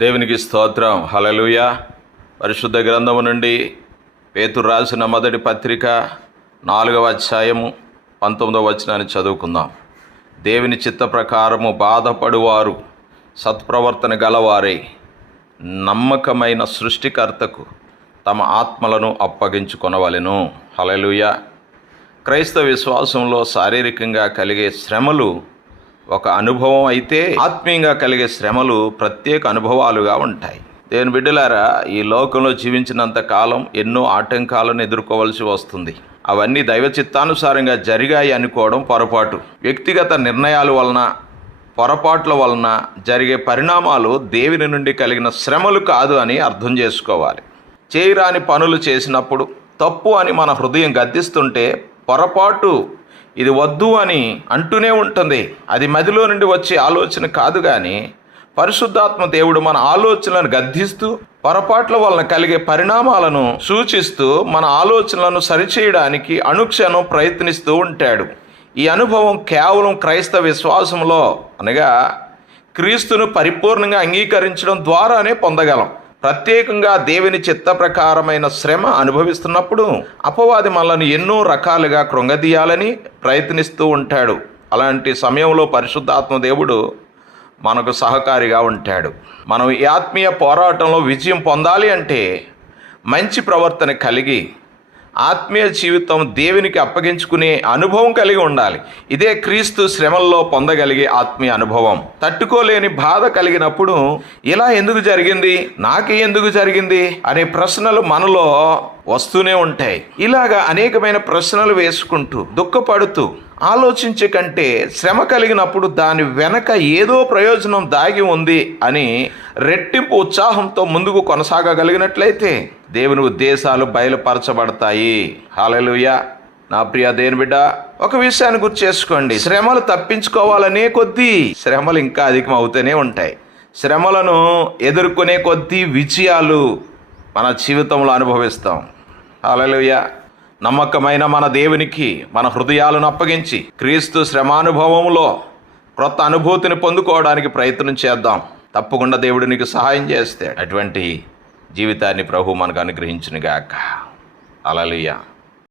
దేవునికి స్తోత్రం. హల్లెలూయా. పరిశుద్ధ గ్రంథము నుండి పేతురు రాసిన మొదటి పత్రిక 4వ అధ్యాయము 19వ వచనాన్ని చదువుకుందాం. దేవుని చిత్త ప్రకారము బాధపడువారు సత్ప్రవర్తన గలవారై నమ్మకమైన సృష్టికర్తకు తమ ఆత్మలను అప్పగించుకొనవలెను. హల్లెలూయా. క్రైస్తవ విశ్వాసంలో శారీరకంగా కలిగే శ్రమలు ఒక అనుభవం అయితే, ఆత్మీయంగా కలిగే శ్రమలు ప్రత్యేక అనుభవాలుగా ఉంటాయి. దేవుని బిడ్డలారా, ఈ లోకంలో జీవించినంత కాలం ఎన్నో ఆటంకాలను ఎదుర్కోవలసి వస్తుంది. అవన్నీ దైవ చిత్తానుసారంగా జరిగాయి అనుకోవడం పొరపాటు. వ్యక్తిగత నిర్ణయాల వలన, పొరపాట్ల వలన జరిగే పరిణామాలు దేవుని నుండి కలిగిన శ్రమలు కాదు అని అర్థం చేసుకోవాలి. చేయరాని పనులు చేసినప్పుడు తప్పు అని మన హృదయం గద్దిస్తుంటే పొరపాటు, ఇది వద్దు అని అంటూనే ఉంటుంది. అది మదిలో నుండి వచ్చే ఆలోచన కాదు, కానీ పరిశుద్ధాత్మ దేవుడు మన ఆలోచనలను గద్దిస్తూ పొరపాట్ల వలన కలిగే పరిణామాలను సూచిస్తూ మన ఆలోచనలను సరిచేయడానికి అనుక్షణం ప్రయత్నిస్తూ ఉంటాడు. ఈ అనుభవం కేవలం క్రైస్తవ విశ్వాసంలో అనగా క్రీస్తును పరిపూర్ణంగా అంగీకరించడం ద్వారానే పొందగలం. ప్రత్యేకంగా దేవుని చిత్త ప్రకారమైన శ్రమ అనుభవిస్తున్నప్పుడు అపవాది మనల్ని ఎన్నో రకాలుగా కృంగదీయాలని ప్రయత్నిస్తూ ఉంటాడు. అలాంటి సమయంలో పరిశుద్ధాత్మ దేవుడు మనకు సహకారిగా ఉంటాడు. మనం ఈ ఆత్మీయ పోరాటంలో విజయం పొందాలి అంటే మంచి ప్రవర్తన కలిగి ఆత్మీయ జీవితం దేవునికి అప్పగించుకునే అనుభవం కలిగి ఉండాలి. ఇదే క్రీస్తు శ్రమల్లో పొందగలిగే ఆత్మీయ అనుభవం. తట్టుకోలేని బాధ కలిగినప్పుడు ఇలా ఎందుకు జరిగింది, నాకే ఎందుకు జరిగింది అనే ప్రశ్నలు మనలో వస్తూనే ఉంటాయి. ఇలాగా అనేకమైన ప్రశ్నలు వేసుకుంటూ దుఃఖపడుతూ ఆలోచించే కంటే శ్రమ కలిగినప్పుడు దాని వెనక ఏదో ప్రయోజనం దాగి ఉంది అని రెట్టింపు ఉత్సాహంతో ముందుకు కొనసాగగలిగినట్లయితే దేవుని ఉద్దేశాలు బయలుపరచబడతాయి. హల్లెలూయా. నా ప్రియ దేవుని బిడ్డ, ఒక విషయాన్ని గుర్తు చేసుకోండి. శ్రమలు తప్పించుకోవాలనే కొద్దీ శ్రమలు ఇంకా అధికం అవుతూనే ఉంటాయి. శ్రమలను ఎదుర్కొనే కొద్దీ విజయాలు మన జీవితంలో అనుభవిస్తాం. హల్లెలూయా. నమ్మకమైన మన దేవునికి మన హృదయాలను అప్పగించి క్రీస్తు శ్రమానుభవంలో క్రొత్త అనుభూతిని పొందుకోవడానికి ప్రయత్నం చేద్దాం. తప్పకుండా దేవుడు నీకు సహాయం చేస్తాడు. అటువంటి జీవితాన్ని ప్రభు మనకు అనుగ్రహించునుగాక. హల్లెలూయా.